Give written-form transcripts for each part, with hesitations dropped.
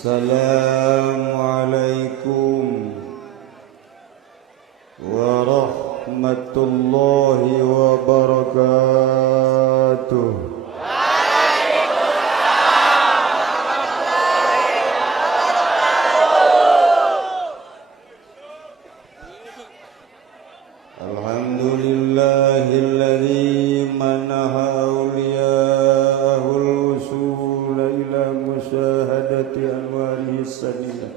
Assalamualaikum warahmatullahi wabarakatuh. Alhamdulillahilladzi manaha awliya'ahul wusula ila musyahadati anwarihi saniyah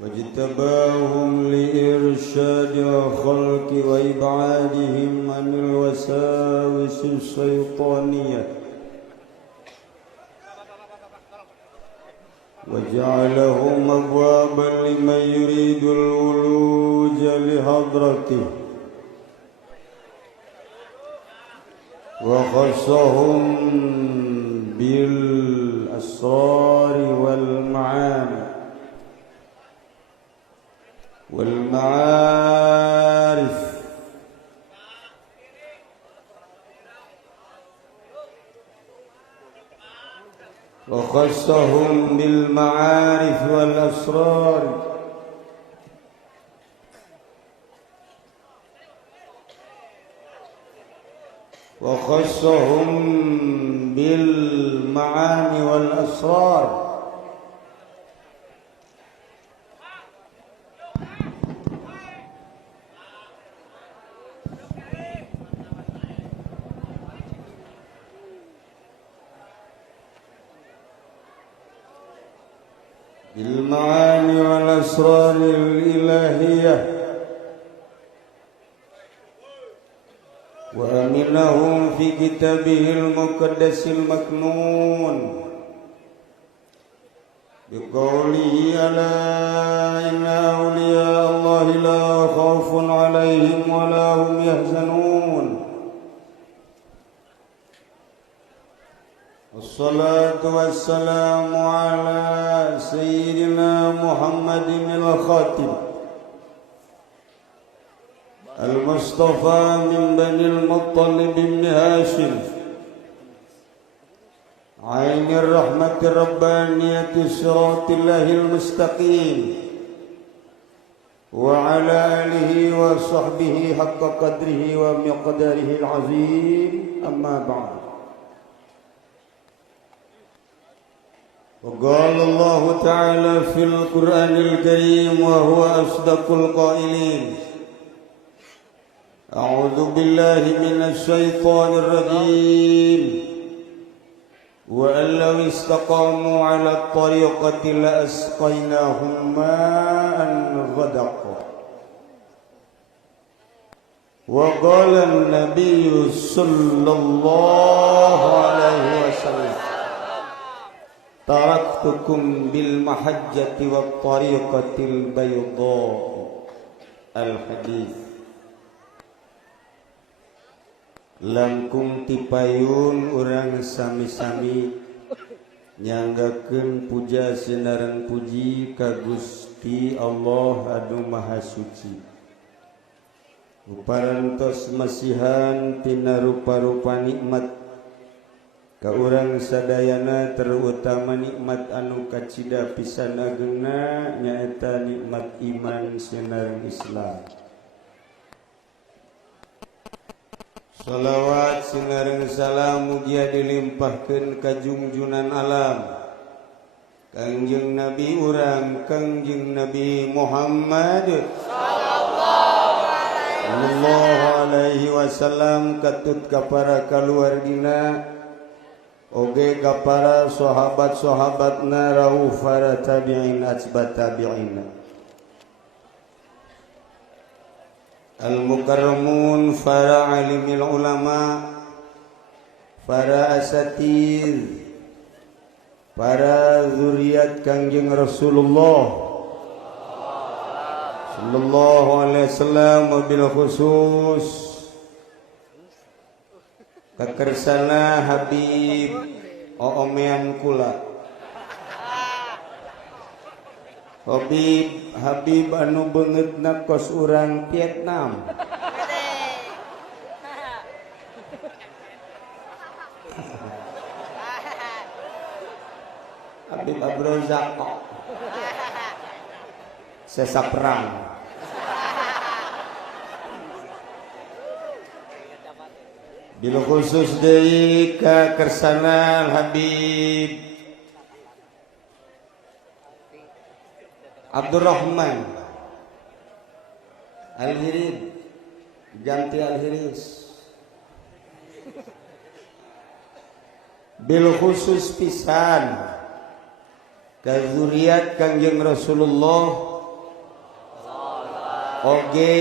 wajtabahum liirsyadil khalqi wa ib'adihim anil wasawisis syaitaniyah وجعلهم أبوابا لمن يريد الولوج لحضرته وخصهم بالأسرار والمعارف وخصهم بالمعارف والأسرار وخصهم بالمعاني والأسرار بالمعاني والأسرار الإلهية وأمنهم في كتابه المقدس المكنون بقوله ألا إن أولياء الله لا خوف عليهم ولا هم يحزنون والصلاة والسلام على سيدنا محمد الخاتم المصطفى من بني المطلب بن هاشم عين الرحمة الربانية صراط الله المستقيم وعلى آله وصحبه حق قدره ومقداره العظيم أما بعد وقال الله تعالى في القرآن الكريم وهو أصدق القائلين أعوذ بالله من الشيطان الرجيم وأن لو استقاموا على الطريقة لأسقيناهم ماء غدقا وقال النبي صلى الله عليه وسلم taraktukum bil mahajjati wat tariqatil bayda al hadis langkung tipayun urang sami-sami nyanggakeun puja sinaran puji ka Gusti Allah anu maha suci uparantos masihan tina rupa-rupa nikmat ka urang sadayana terutama nikmat anu kacida pisan ageuna nyaeta nikmat iman sinaran Islam. Salawat sinaran salam mugia dilimpahkeun ka junjunan alam Kangjeng Nabi urang Kangjeng Nabi Muhammad sallallahu alaihi wasallam katut ka para kaluargina oge ka para sahabat-sahabatna rauh para tabi'in atba tabi'in al-mukarramun para alimil ulama para asatir para zuriat Kangjeng Rasulullah sallallahu alaihi wasallam bil khusus kakersana Habib oomean kula Habib anu beungeutna kos urang Vietnam Habib Abdurrazak sesa perang. Bila khusus dari ke kersana Habib Abdurrahman Al-Hirid ganti Al-Hiris. Bil khusus pisan ka zuriat Kangjeng Rasulullah oge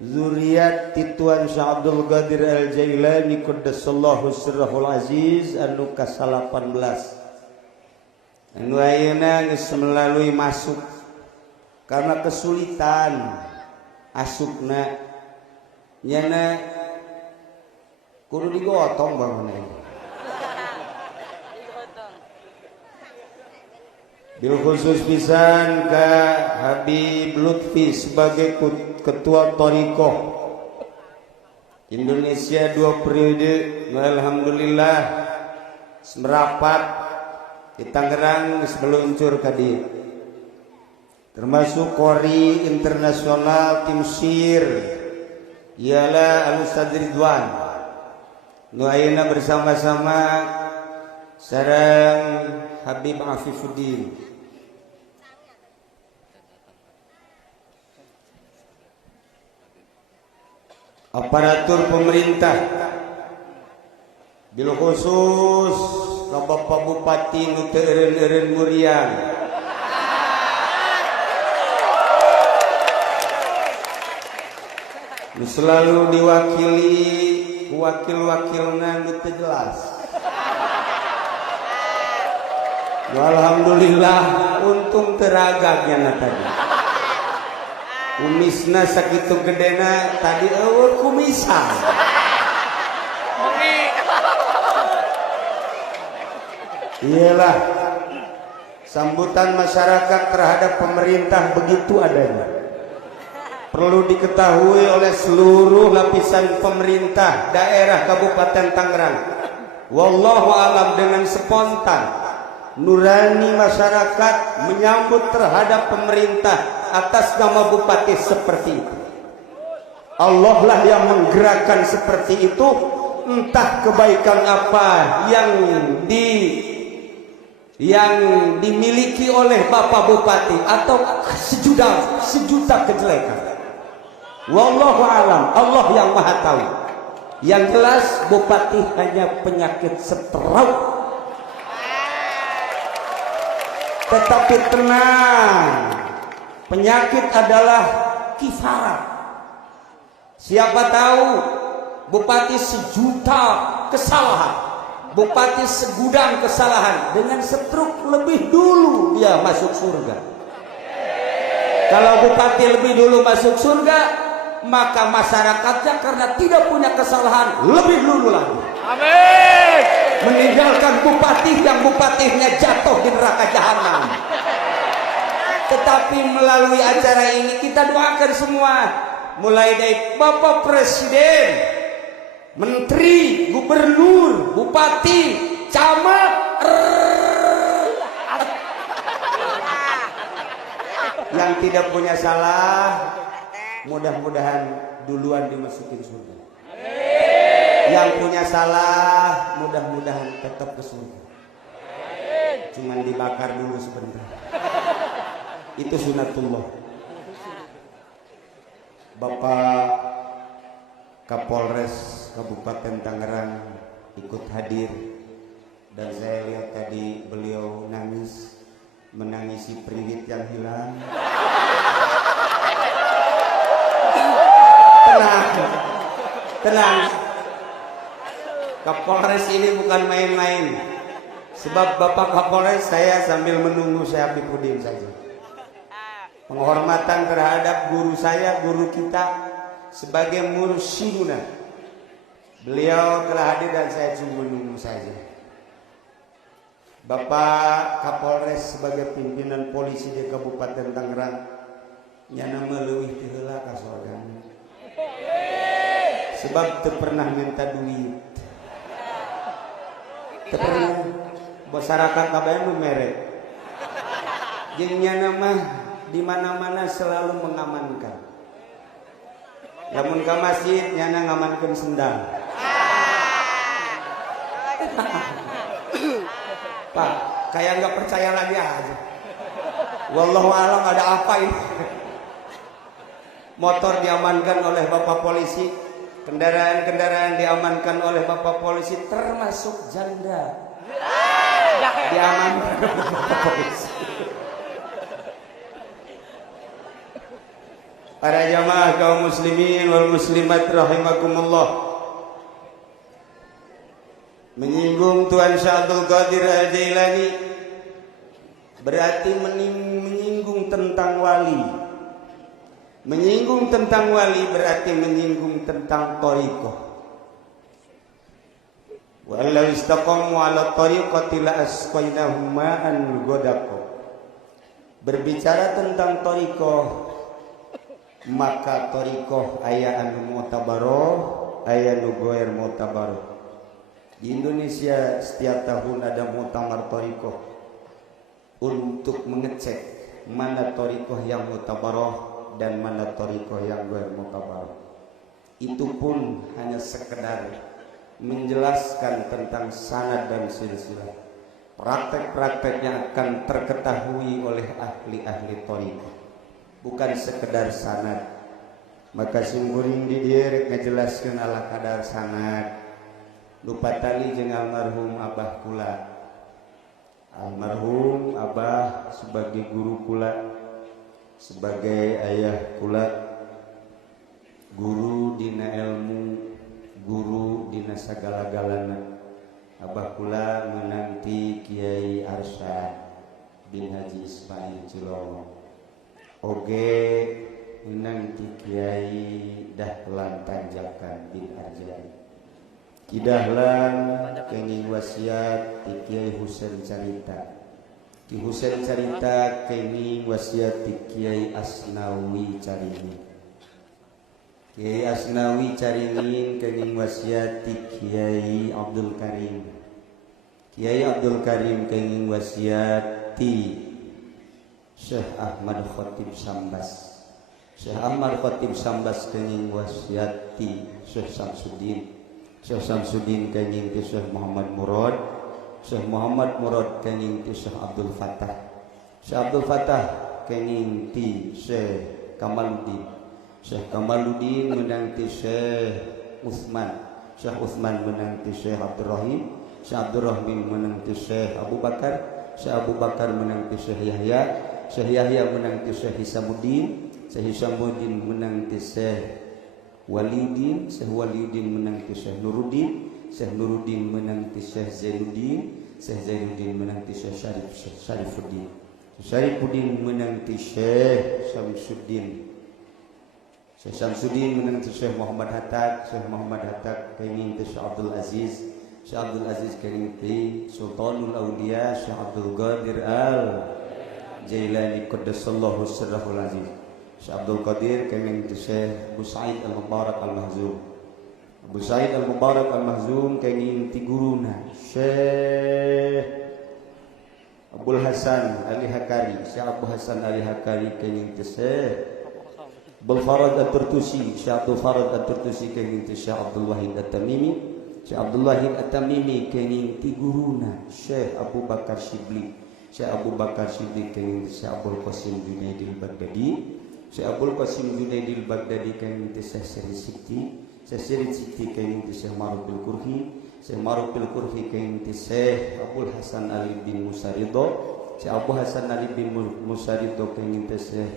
zuriat tituan Syekh Abdul Qadir Al-Jailani qaddasallahu sirrahul aziz anu ka-18 anu ayeuna geus melalui masuk karena kesulitan asupna nyana kudu digotong bangunna. Bil khusus pisan ka Habib Lutfi sebagai ketua Thariqah Indonesia 2 periode. Alhamdulillah semerapat di Tangerang geus meluncur ka dieu. Termasuk Qori internasional tim Sir ialah Al-Ustaz Ridwan. Nu ayeuna bersama-sama sareng Habib Afifuddin. Aparatur pemerintah bil khusus ka Bapak Bupati nu teu eureun-eureun muriang nu selalu diwakili wakil-wakilna nu teu jelas. Alhamdulillah untung teragaknya tadi. Kumisna sakitu gedena tadi eueuh kumisan. Iyalah sambutan masyarakat terhadap pemerintah begitu adanya. Perlu diketahui oleh seluruh lapisan pemerintah daerah Kabupaten Tangerang. Wallahu alam dengan spontan nurani masyarakat menyambut terhadap pemerintah atas nama bupati seperti itu. Allah lah yang menggerakkan seperti itu. Entah kebaikan apa yang dimiliki oleh Bapak Bupati atau sejuta kejelekan. Wallahu alam, Allah yang maha tahu. Yang jelas Bupati hanya penyakit stroke. Tetapi tenang, penyakit adalah kifarat. Siapa tahu Bupati sejuta kesalahan, Bupati segudang kesalahan, dengan stroke lebih dulu dia masuk surga. Kalau Bupati lebih dulu masuk surga, maka masyarakatnya karena tidak punya kesalahan lebih dulu lagi. Amin. Meninggalkan bupati yang bupatinya jatuh di neraka jahanam. Tetapi melalui acara ini kita doakan semua, mulai dari Bapak Presiden, Menteri, Gubernur, Bupati, Camat, yang tidak punya salah, mudah-mudahan duluan dimasukin surga. Yang punya salah, mudah-mudahan tetap ke surga. Cuman dibakar dulu sebentar. Itu sunatullah. Bapak Kapolres Kabupaten Tangerang ikut hadir, dan saya lihat tadi beliau nangis, menangisi peringgit yang hilang. Tenang. Kapolres ini bukan main-main. Sebab Bapak Kapolres saya sambil menunggu saya Afifuddin saja. Penghormatan terhadap guru saya, guru kita sebagai mursyiduna. Beliau telah hadir dan saya cuma menunggu saja. Bapak Kapolres sebagai pimpinan polisi di Kabupaten Tangerang nyana meleuwih teu heula ka sorgana. Sebab teu pernah minta duit. Teu pernah Masyarakat kabeh nu mere. Jeung nyana mah di mana-mana selalu mengamankan. Lamun ka masjid nyana ngamankeun sendal. Pak, kayak nggak percaya lagi aja. Wallahu a'lam ada apa ini? Motor diamankan oleh Bapak polisi, kendaraan-kendaraan diamankan oleh Bapak polisi, termasuk janda diamankan oleh Bapak polisi. Para jamaah kaum muslimin wal muslimat rahimakumullah, menyinggung Tuan Syekh Abdul Qadir Al-Jailani berarti menyinggung tentang wali. Menyinggung tentang wali berarti menyinggung tentang thariqah. Wa law istaqamu 'ala thariqati la asqainahum ma'an ghadaqa. Berbicara tentang thariqah, maka thariqah aya anu mu'tabarah, aya nu ghair mu'tabarah. Di Indonesia setiap tahun ada muktamar thariqah untuk mengecek mana thariqah yang mu'tabarah dan mana thariqah yang ghair mu'tabarah. Itu pun hanya sekedar menjelaskan tentang sanad dan silsilah. Praktek-praktek yang akan terketahui oleh ahli-ahli thariqah, bukan sekedar sanad. Maka sumburing di dieu ngajelaskeun ala kadar sanad. Lupa tali jeung almarhum abah kula. Almarhum abah sebagai guru kula, sebagai ayah kula, guru dina ilmu, guru dina sagala-galana. Abah kula menanti Kiai Arsyad bin Haji Ismail Cilong, oge menanti Kiai Dahlan Tanjakan bin Arjani. Kidahlan kenging wasiat ti Kiai Husain Carita. Ki Husain Carita kenging wasiat ti Kiai Asnawi Caringin. Kiai Asnawi Caringin kenging wasiat ti Kiai Abdul Karim. Kiai Abdul Karim kenging wasiat ti Syekh Ahmad Khatib Sambas. Syekh Ahmad Khatib Sambas kenging wasiat ti Syekh Samsudin. Syekh Samsudin kenging ti Syekh Muhammad Murad. Syekh Muhammad Murad kenging ti Syekh Abdul Fattah. Syekh Abdul Fattah kenging ti Syekh Kamaluddin. Syekh Kamaluddin menang ti Syekh Utsman. Syekh Utsman menang ti Syekh Abdurrahim. Syekh Abdurrahim menang ti Syekh Abu Bakar. Syekh Abu Bakar menang ti Syekh Yahya. Syekh Yahya menang ti Syekh Hisamuddin. Syekh Hisamuddin menang ti Syekh Walidin. Syekh Walidin menang ti Syekh Nuruddin. Syekh Nuruddin menang ti Syekh Zainuddin. Syekh Zainuddin menang ti Syekh Syarifuddin. Syarifuddin menang ti Syekh Syamsuddin. Syekh Syamsuddin menang ti Syekh Muhammad Hatta. Syekh Muhammad Hatta kenging ti Syekh Abdul Aziz. Syekh Abdul Aziz kenging ti Sultanul Auliya Syekh Abdul Qadir Al-Jailani qaddasallahu sirrahul aziz. Syekh Abdul Qadir kenging ti Syekh Abu Sa'id Al-Mubarak Al-Mahzum. Abu Sa'id Al-Mubarak Al-Mahzum kenging ti guruna Syekh Abdul Hasan Ali Hakari. Syekh Abu Hasan Ali Hakari kenging ti Syekh Abdul Farad At-Turtusi. Syekh Abdul Farad At-Turtusi kenging ti Syekh Abdul Wahid At-Tamimi. Syekh Abdul Wahid At-Tamimi kenging ti guruna Syekh Abu Bakar Shibli. Syekh Abu Bakar Shibli kenging ti Syekh Abdul Qasim Junaidil Baghdadi. Syekh Abdul Qasim Junaidil Baghdadi kenging ti Syekh Syed Sikti. Syekh Syed Sikti kenging ti Syekh Maruf bil Kurhi. Syekh Maruf bil Kurhi kenging ti Syekh Abdul Hasan Ali bin Musa Ridho. Syekh Abu Hasan Ali bin Musa Ridho kenging ti Syekh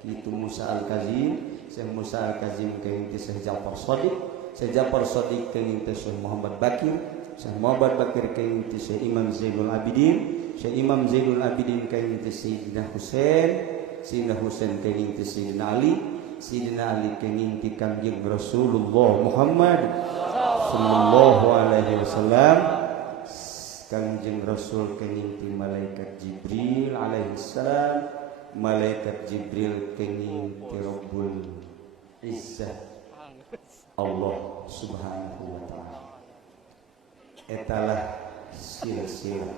Kitu Musa Al-Kazim. Syekh Musa Al-Kazim kenging ti Syekh Ja'far Shadiq. Syekh Ja'far Shadiq kenging ti Syekh Muhammad Bakir. Syekh Muhammad Bakir kenging ti Syekh Imam Zainul Abidin. Syekh Imam Zainul Abidin kenging ti Sayyidina Husain. Sayyidina Husain kenging ti Sayyidina Ali. Sayyidina Ali kenging ti Kangjeng Rasulullah Muhammad sallallahu alaihi wasallam. Kangjeng Rasul kenging ti malaikat Jibril alaihi salam. Malaikat Jibril kenging ti Rabbul Izzah Allah subhanahu wa ta'ala. Etalah silsilah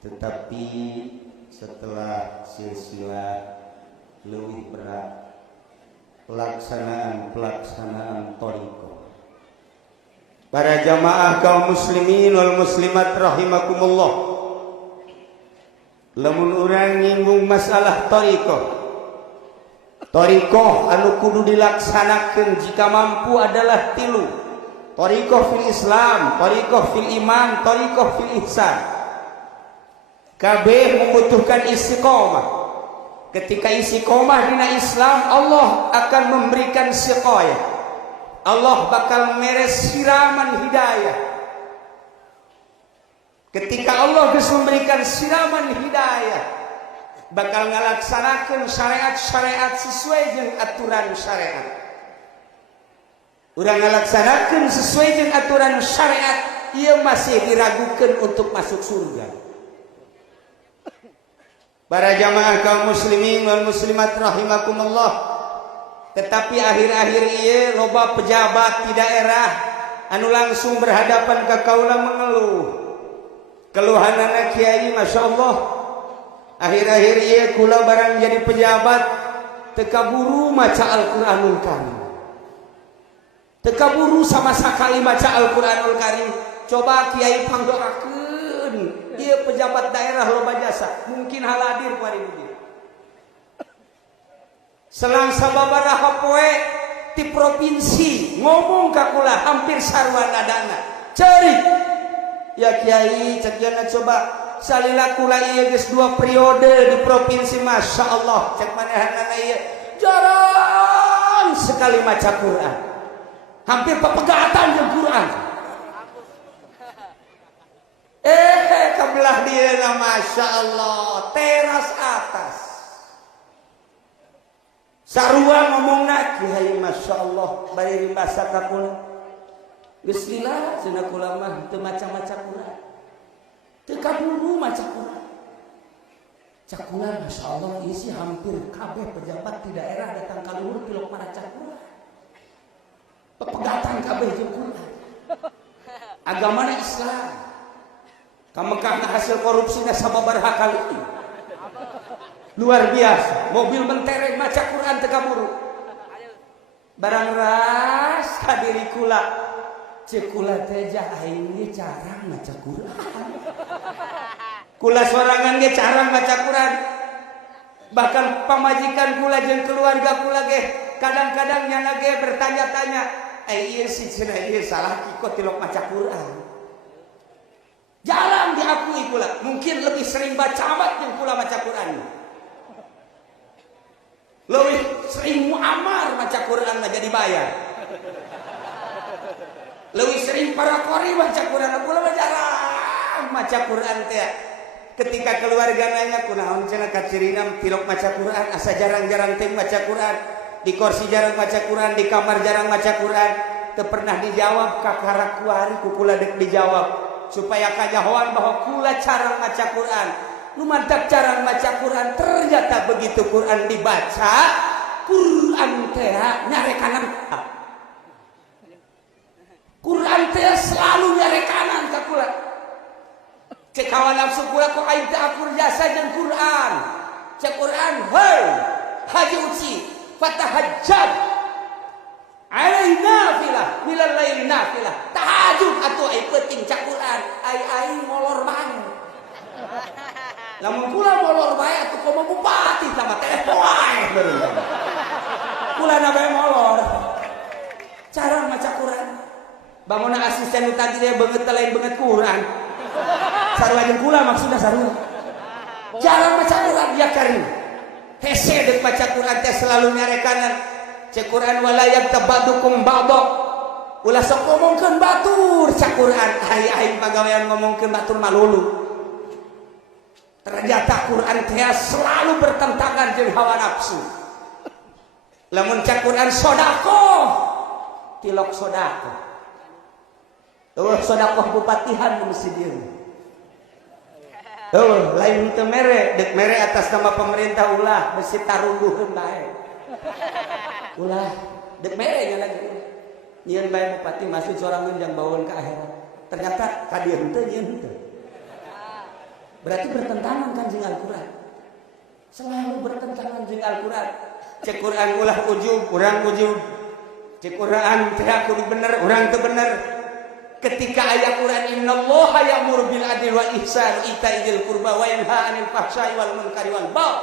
tetapi setelah silsilah lebih berat pelaksanaan thariqah. Para jamaah kaum muslimin wal muslimat rahimakumullah, lamun urang nyinggung masalah thariqah anu kudu dilaksanakan jika mampu adalah tilu: thariqah fil Islam, thariqah fil iman, thariqah fil ihsan. Kabeh membutuhkan istiqomah. Ketika istiqomah dina Islam, Allah akan memberikan siqayah. Allah bakal meres siraman hidayah. Ketika Allah geus memberikan siraman hidayah, bakal ngalaksanakeun syariat-syariat sesuai jeung aturan syariat. Urang ngalaksanakeun sesuai jeung aturan syariat, ieu masih diragukeun untuk masuk surga. Para jamaah kaum muslimin wal muslimat rahimakumullah, tetapi akhir-akhir ieu loba pejabat di daerah anu langsung berhadapan ka kaula mengeluh. Keluhanana kiai masyaallah, akhir-akhir ieu kula barang jadi pejabat teu kaburu maca Al-Qur'anul Karim. Teu kaburu sama sakali maca Al-Qur'anul Karim. Coba kiai pangdoakeun ieu pejabat daerah loba jasa, mungkin haladir ku ari dieu. Selang sababaraha poe ti provinsi ngomong ka kula hampir sarwana dana. Ceurik, ya kiai cekiana coba salila kula ieu geus 2 periode di provinsi, masya Allah cek manehanana ieu jarang sekali maca Quran, hampir pepegatan jeung Quran. Kabelah dia na masya Allah teras atas sarua ngomongna kiai masya Allah bari rimbasa ka kula geus lila cenah kula mah teu maca-maca Quran, teu kaburu maca Quran. Cak kula masya Allah ieu sih hampir kabeh pejabat di daerah datang ka luhur pilok maca Quran, pepegatan kabeh jeung Quran. Agamana Islam. Kamekahna hasil korupsinya sababaraha kali ini luar biasa. Mobil mentereng maca Quran teu kaburu. Barang ras kadiri kula cek kula teh jah aing ge jarang maca Quran. Kula sorangan ge jarang maca Quran. Bahkan pamajikan kula jeung keluarga kula ge kadang-kadang nyana ge bertanya-tanya, ieu si cenah ieu salah kiko tilok maca Quran. Jarang diakui pula, mungkin lebih sering baca amat yang pula baca Quran. Lebih sering muamar baca Quran jadi bayar. Lebih sering para kori baca Quran, pula jarang baca Quran teh. Ketika keluarga nanya kunaon cenah ka Cirinam tilok baca Quran, asa jarang-jarang teh baca Quran. Di kursi jarang baca Quran, di kamar jarang baca Quran. Teu pernah dijawab ka karakuari ku kula deuk dijawab. Supaya kajahoan bahwa kula jarang baca Quran. Nu mantap jarang baca Quran, ternyata begitu Quran dibaca, Quran teh nyarekanan. Quran teh selalu nyarekanan ka kula. Cek kawan nafsu kula kok aing teh akur jasa jeung Quran. Cek Quran, hei haji uci fatahajjad alaina filah milal laili nafilah tahajud atuh ai penting cak Quran ai molor bae. Lamun kula molor bae atuh komo bupati sama telepon wae. Kula na bae molor. Cara maca Quran. Bangunna asisten nu tadi dia beungeut lain beungeut Quran. Sarua jeung kula maksudna sarua. Jarang maca Quran ya karim. Hese deuk baca Quran teh selalu nyarekanan. Cek Quran wala yaktabadukum ba'da. Ulah sok ngomongkeun batur cak Quran. Aing pagawean ngomongkeun batur malulu. Ternyata Quran teh selalu bertentangan jeung hawa nafsu. Lamun cak Quran sedekah, tilok sedekah. Sedekah bupatihan mesti dieu. Lain teu mere, dek mere atas nama pemerintah ulah mesti tarungguheun bae. Ulah dek mere nya lagi. Nyieun bae bupati masuk sorangan yang bawon ke akhirat. Ternyata ka dieu henteu nyieun henteu. Berarti bertentangan kan jeung Al-Quran. Selalu bertentangan jeung Al-Quran. Cek Quran ulah ujub, urang ujub. Cek Quran teh kudu bener, urang teu bener. Ketika ayat Quran innallaha ya'muru bil adli wal ihsan wa ita'i dzil qurba wa yanha 'anil fahsya'i wal munkari wal baghi.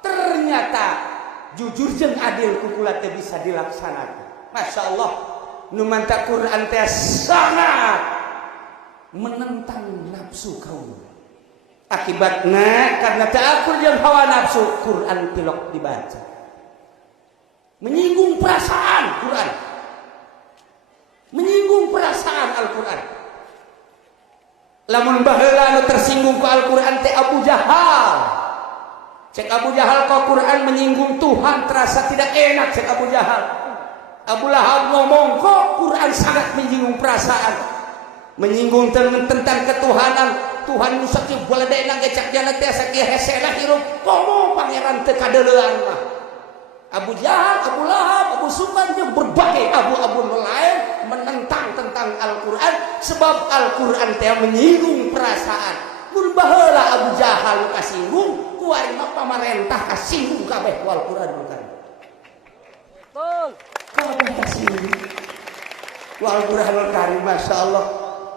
Ternyata jujur jeung adil kukula teh bisa dilaksanakan. Masya Allah, nu manta Quran teh sangat menentang nafsu kaum. Akibatnya karena ta'akur jeung hawa nafsu, Quran tilok dibaca. Menyinggung perasaan Quran. Menyinggung perasaan Al-Quran. Lamun baheula nu tersinggung ku Al-Quran teh Abu Jahal. Cek Abu Jahal ku Quran menyinggung Tuhan terasa tidak enak cek Abu Jahal. Abu Lahab ngomong kok Quran sangat menyinggung perasaan. Menyinggung tentang ketuhanan. Tuhan nu sakieu baledena gecak jana teh sakieu hesena hirup ngomong pangeran teu kadeuleuan mah. Abu Jahal, Abu Lahab, Abu Sufyan jeung berbagai abu-abu lain menentang tentang Al-Quran sebab Al-Quran teh menyinggung perasaan. Mun baheula Abu Jahal kasinggung, kuari mah pamarentah kasinggung kabeh ku Al-Quran bukan. Betul. Kabeh kasinggung. Ku Al-Quran Karim masyaallah.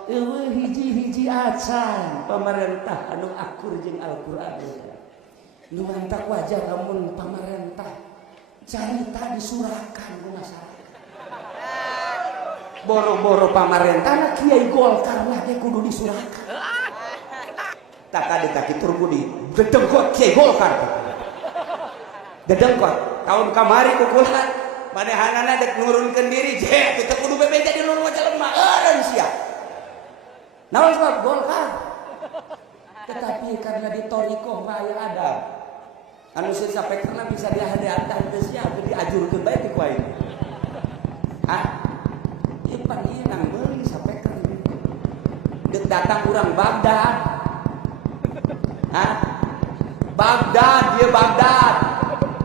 Eueuh hiji-hiji acan pamarentah anu akur jeung Al-Quran. Nu mantak wajah lamun pamarentah carita disurahkan ku masyarakat. Boro-boro pamarentahna Kiai Golkar mah teh kudu disurahkan. Tak ada tak kitu kudu dedengkot Kiai Golkar. Dedengkot tahun kamari kukulan manehanana dek nurunkeun diri je teu kudu bebeja di luluh jelema eureun sia. Naon sebab Golkar? Tetapi karena di torikoh mah aya adab. Anu sih sampai karena bisa dihadiahkan teh sia diajurkeun bae ti ku aing. Ah, ieu pan ieu nang meuli sampai karena deuk datang urang Baghdad. Hah? Baghdad dia Baghdad.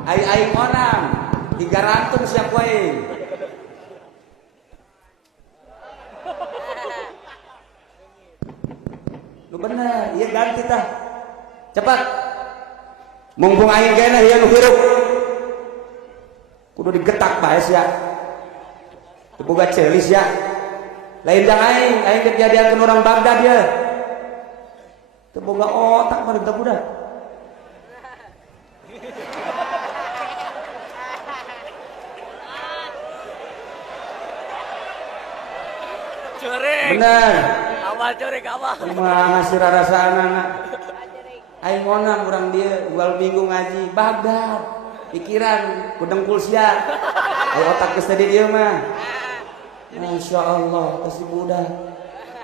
Ai onam 300 sia ku aing. Lu bener, ieu ganti tah. Cepat. Mumpung aing kena ieu nu hirup kudu digetak bae sia teu boga ceulis ya lain jang aing kejadian orang Baghdad ya teu boga otak mah teu budak Curik bener awal curik awal kumaha sirarasaanana aing ngonam urang dia unggal minggu ngaji Baghdad pikiran ku dengkul sia aya otak geus tadi dieu mah masyaallah kasih budak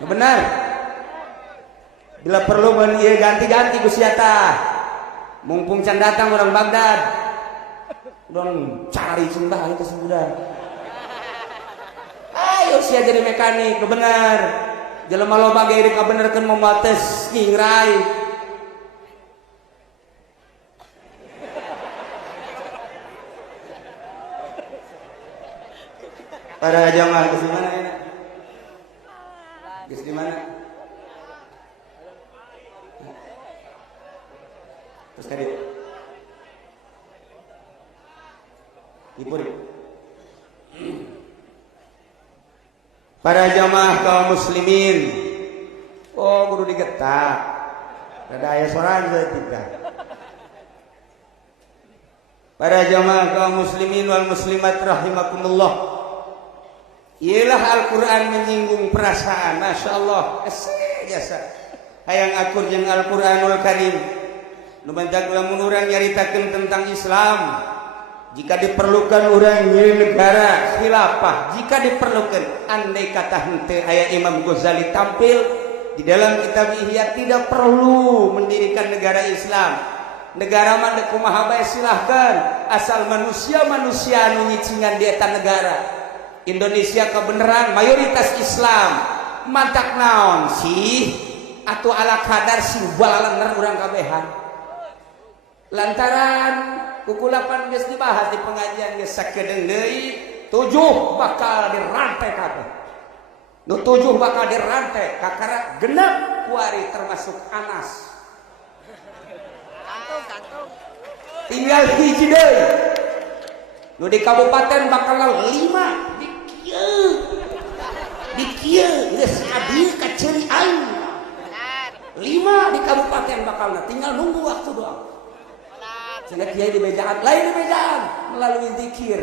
bener bila perlu mun ieu ganti-ganti ku sia tah mumpung can datang urang Baghdad don cari simbah itu si budak ayo sia jadi mekanik bener jelema loba ge ieu kabenerkeun moal tes ngingrai. Para jamaah geus di mana ya? Geus di mana? Terus tadi. Libur. Para jamaah kaum muslimin. Oh, kudu digetak. Rada aya soran saeutik. Para jamaah kaum muslimin wal muslimat rahimakumullah. Ialah Al-Quran menyinggung perasaan. Masya Allah biasa hayang akur jeung Al-Quranul Karim lumantak lamun urang nyaritakeun tentang Islam jika diperlukan urang nyeun negara khilafah jika diperlukan andai kata henteu aya Imam Ghazali tampil di dalam kitab Ihya tidak perlu mendirikan negara Islam negara mah kumaha bae silahkan asal manusia anu nyicingan di eta negara. Indonesia kebenaran mayoritas Islam mantak naon sih atau ala kadar sih balalan urang kabehan lantaran kukulapan geus dibahas di pengajian geus sakedeung deui 7 bakal dirantai kabeh nu 7 bakal dirantai kakara genep kuari termasuk Anas tinggal hiji deui nu di kabupaten bakal 5 di kieu geus adi ka ceuri aing 5 di kabupaten bakalna tinggal nunggu waktu doang cenah kiai di bejaan lain di bejaan melalui zikir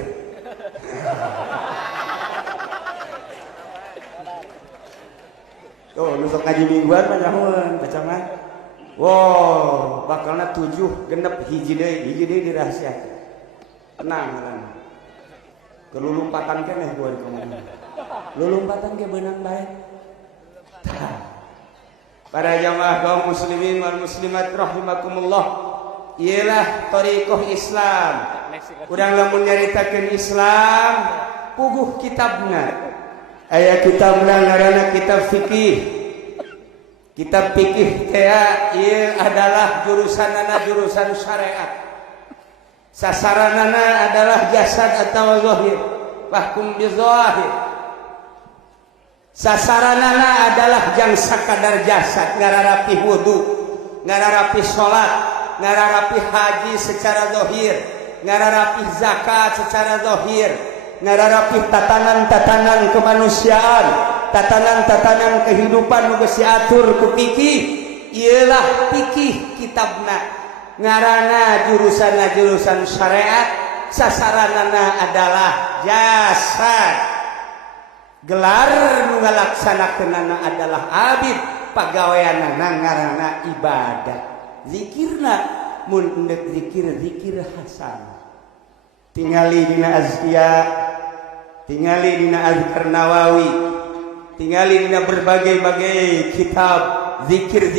tuh nusuk ngaji mingguan mah nyahoeun baca mah wow bakalna 7 genep hiji deui dirahasiakeun tenang kelulumpatan keneh gua di komunitas lulumpatan ke benang baik para jamaah kaum muslimin wal muslimat rahimakumullah ialah thariqah Islam urang lamun nyaritakeun Islam puguh kitabna aya kitabna ngaranna kitab fikih teh ieu adalah jurusanana jurusan syariat sasaranana adalah jasad atau zahir bahkum bizahir sasaranana adalah jang sakadar jasad ngararapi wudu ngararapi salat ngararapi haji secara zahir ngararapi zakat secara zahir ngararapi tatanan-tatanan kemanusiaan tatanan-tatanan kehidupan nu geus diatur ku fikih ialah fikih kitabna ngaranna jurusan syariat sasaranana adalah jasad gelar nu ngalaksanakeunana adalah abid pagaweanana ngaranna ibadah zikirna mun endek zikir hasan tingali dina azkiya tingali dina azkar nawawi tingali dina berbagai-bagai kitab zikir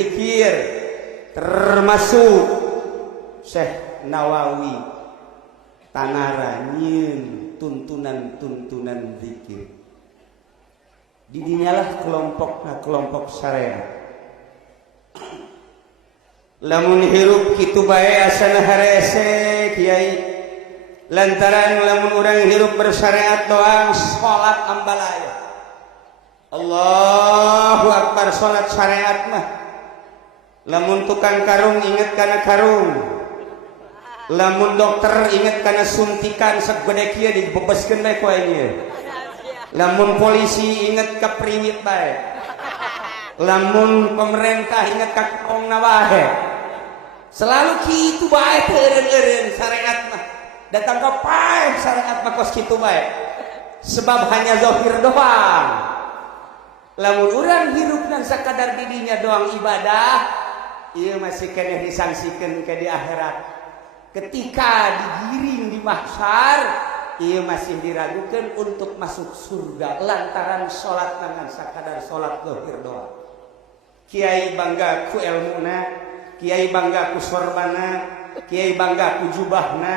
termasuk Syekh Nawawi tanara nyieun tuntunan zikir di dinyalah kelompok syariat lamun hirup kitu bae asana harese kiai lantaran lamun urang hirup bersyariat doang salat ambalaya Allahu akbar salat syariat mah lamun tukang karung inget kana karung lamun dokter inget kana suntikan segede kieu dibebeskeun bae ku aing lamun polisi inget ka pringit bae lamun pemerintah inget ka kongna bae selalu kitu bae teu eureun syariat mah datang ka pae syariat mah kos kitu bae sebab hanya zahir doang lamun urang hirupna sakadar didinya doang ibadah ieu masih keneh disangsikeun ke di akhirat ketika digiring di mahsyar ia masih diragukan untuk masuk surga lantaran sholat dengan sakadar sholat zahir doang kiai bangga ku ilmuna kiai bangga ku sorbana kiai bangga ku jubahna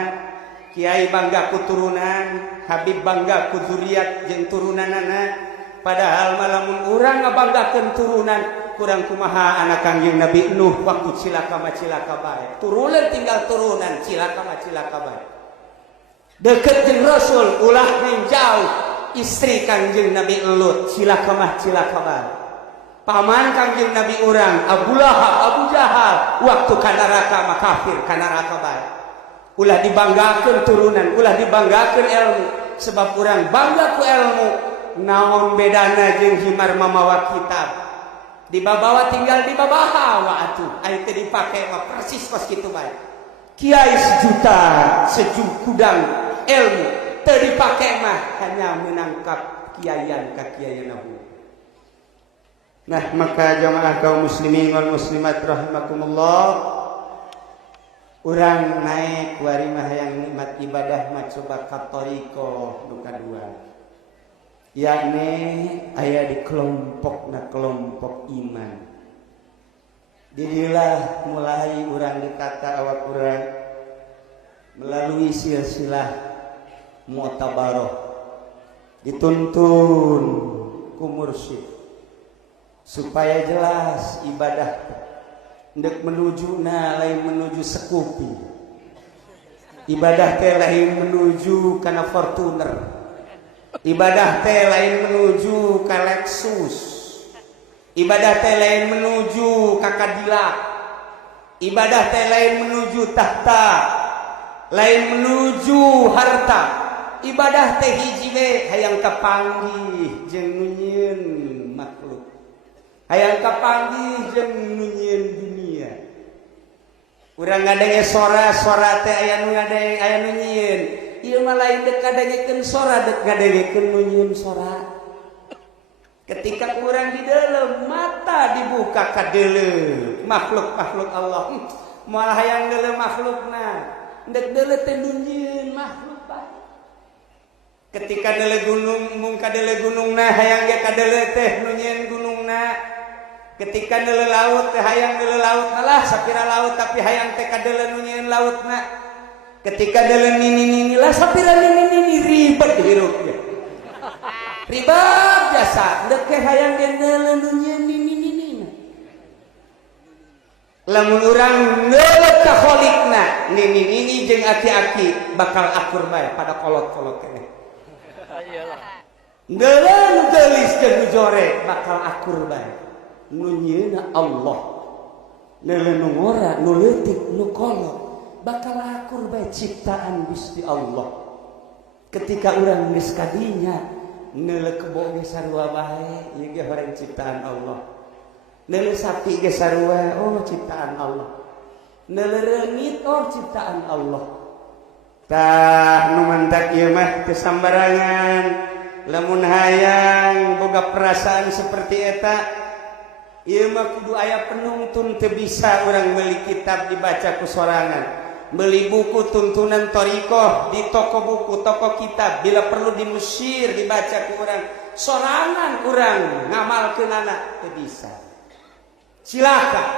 kiai bangga ku turunan habib bangga ku zuriat jeung turunanana padahal malamun urang ngabanggakeun turunan kurang kumaha anak Kangjeng Nabi Nuh waktu cilaka bae turunan tinggal turunan cilaka bae deket jeung Rasul ulah ning jauh istri Kangjeng Nabi Lut cilaka bae paman Kangjeng Nabi urang Abu Lahab Abu Jahal waktu ka neraka mah kafir ka neraka bae ulah dibanggakeun turunan ulah dibanggakeun ilmu sebab urang bangga ku ilmu naon bedana jeung himar mamawa kitab dibawa tinggal di babaha wa atuh aya teh dipake mah persis pas kitu bae kiai sejukudang ilmu teu dipake mah hanya menangkap kiaian ka kiaian nahu nah maka jamaah kaum muslimin wal muslimat rahimakumullah urang naik kuari mah yang nikmat ibadah mah coba ka thariqah nu kadua yakni aya di kelompok iman dirilah mulai urang dikata awak urang melalui silsilah mu'tabaroh dituntun ku mursyid supaya jelas ibadah ndek menuju lain menuju sekupi ibadah teh lain menuju kana Fortuner ibadah teh lain menuju ka Lexus ibadah teh lain menuju ka Cadillac Ibadah teh lain menuju tahta, lain menuju harta. Ibadah teh hiji we hayang kapanggih jeung nunyeun makhluk. Hayang kapanggih jeung nunyeun dunia. Urang ngadenge sora teh aya nu ngadenge aya nu nyieun. Ieu mah lain deuk ngadengekeun sora, deuk ngadengekeun nunyeun sora. Ketika urang di dalam mata dibuka ka deuleu makhluk-makhluk Allah. Moal hayang deuleu makhlukna, deuk deuleu teh nunyeun makhluk bae. Ketika deuleu gunung mung ka deuleu gunungna hayang ge ka deuleu teh nunyeun gunungna. Ketika deuleu laut teh hayang deuleu lautna lah sapira laut tapi hayang teh ka deuleu nunyeun lautna. Ketika deuleu nini lah sapira nini ribet hirup ge. Ribet biasa, dek hayang deuleu nunyeun nini. Lamun urang neuleuh ka kholikna, nini jeung aki-aki bakal akur bae pada kolot-kolot keneh. Deuleuh nu geulis jeung nu jore bakal akur bae. Nu nyieuna Allah. Neuleuh nu ngora, nu leutik, nu kolot bakal akur bae ciptaan Gusti Allah. Ketika urang geus kadinya neuleuh kebo ge sarua bae, ieu ge horeng ciptaan Allah. Neuleuh sapi ge sarua, oh ciptaan Allah. Neuleuh reungit, oh ciptaan Allah. Tah nu mantak ieu mah teu sambarangan. Lamun hayang boga perasaan seperti eta, ieu mah kudu aya penuntun teu bisa urang meuli kitab dibaca ku sorangan. Beli buku tuntunan Thariqah di toko buku, toko kitab, bila perlu di Mesir dibaca ku urang. Sorangan urang ngamalkeun anak teu bisa. Silakan.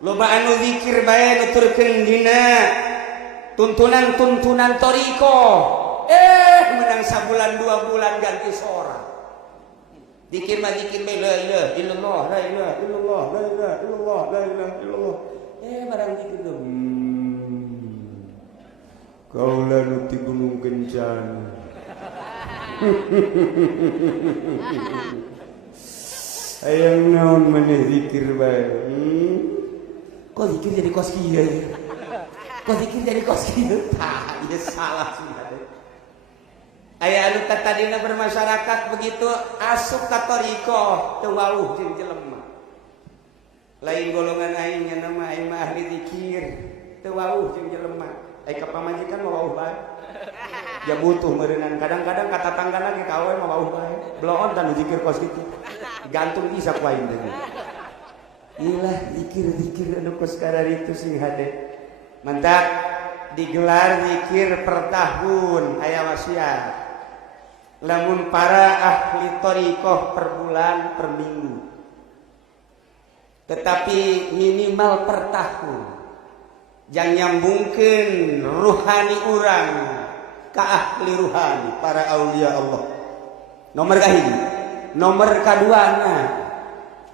Loba anu zikir bae nuturkeun dina tuntunan Thariqah. Menang sabulan 2 bulan ganti sorang. Dikir mah dikir bae la ilaha illallah, la ilaha illallah, la ilaha illallah, la ilaha illallah. Barang dikir Kaulah nuti gunung kencana. Ayang naon maneh zikir bae. Kok zikir jadi kos kieu ya? Kok zikir jadi kos kieu? Tah, ieu salah sudah. Aya anu tadina bermasyarakat begitu asup ka Thariqah teu wauh jeung jelema. Lain golongan aing nya nama aing mah ahli zikir, teu wauh jeung jelema. Ai ka pamajikan mah wauh bae. Ya butuh meureunnan kadang-kadang ka tatanggana ge ka awewe mah wauh bae. Bloon tan zikir kos kitu. Gantung bisa ku aing teh. Iyalah zikir-zikir anu kos kararitu sing hade. Mantap digelar zikir per tahun aya wasiat. Lamun para ahli Thariqah per bulan per minggu. Tetapi minimal per tahun. Jangan nyambungkeun ruhani urang ka ahli ruhani para aulia Allah. Nomor kahiji. Nomor kaduana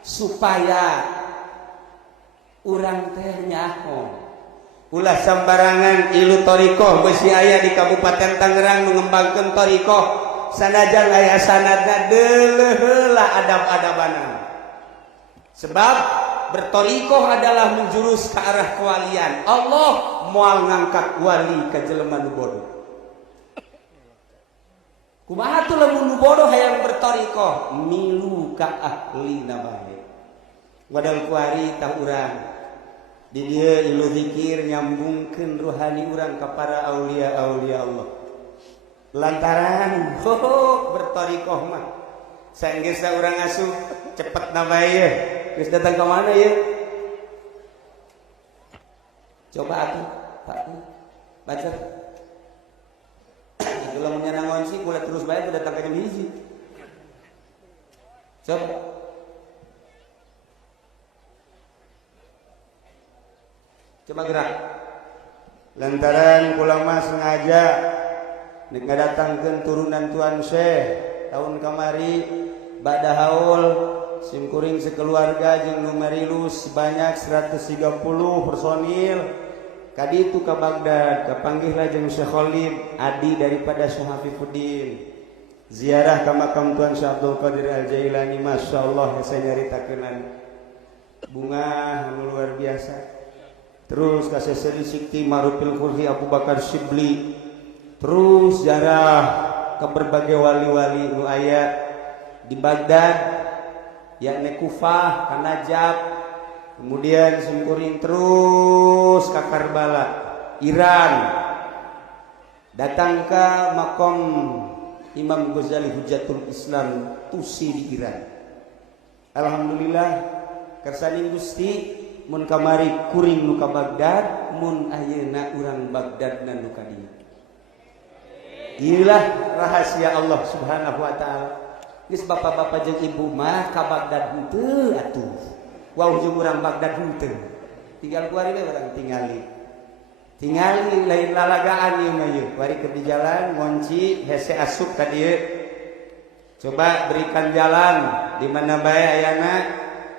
supaya urang teh nyaho. Ulah sambarangan ilu Thariqah beusi aya di Kabupaten Tangerang mengembangkeun Thariqah sanajan aya sanadna deuleuh heula adab-adabana. Sebab berthariqah adalah menjurus ke arah kewalian. Allah moal ngangkat wali ka jelema nu bodoh. Kumaha tuh lamun nu bodoh hayang berthariqah? Milu ka ahlina bae. Wadal kuari tah urang. Di dieu ilu zikir nyambungkeun ruhani urang ka para aulia-aulia Allah. Lantaran berthariqah mah saenggeusna urang asup cepetna bae ye. Geus datang ke mana ya? Coba atuh, Pak. Baca. Kalau mun nyanangon sih kulit terus bae udah datang ke jam hiji. Coba. Coba gerak. Lantaran kula mah sengaja nek ngadatangkeun turunan Tuan Syekh tahun kamari bada haul simkuring sekeluarga jeung nu merilus sebanyak 130 personil kaditu ka Baghdad kapanggihlah jeung Syekh Khalid adi daripada Syekh Hafifuddin ziarah ka makam Tuan Syekh Abdul Qadir Al-Jailani masyaallah saya nyaritakeun bunga anu luar biasa terus kasih seri Sikti Marufil Khulfi Abu Bakar Shibli, terus jarah ke berbagai wali-wali nu aya di Baghdad, yakni Kufah, ka Najaf, kemudian sumkuring terus ke Karbala, Iran, datang ke makom Imam Ghazali Hujatul Islam Tusi di Iran. Alhamdulillah kersani Gusti mun kamari kuring nu ka Baghdad, mun ayeuna urang Baghdad dan nu ka dieu. Inilah rahasia Allah Subhanahu wa taala. Geus bapak-bapak jeung ibu mah ka Baghdad henteu atuh. Wau jeung urang Baghdad henteu. Tinggal kuari we urang tingali. Tingali lain lalagaan ieu mah ieu. Kuari keur di jalan ngonci hese asup ka dieu. Coba berikan jalan di mana bae ayana,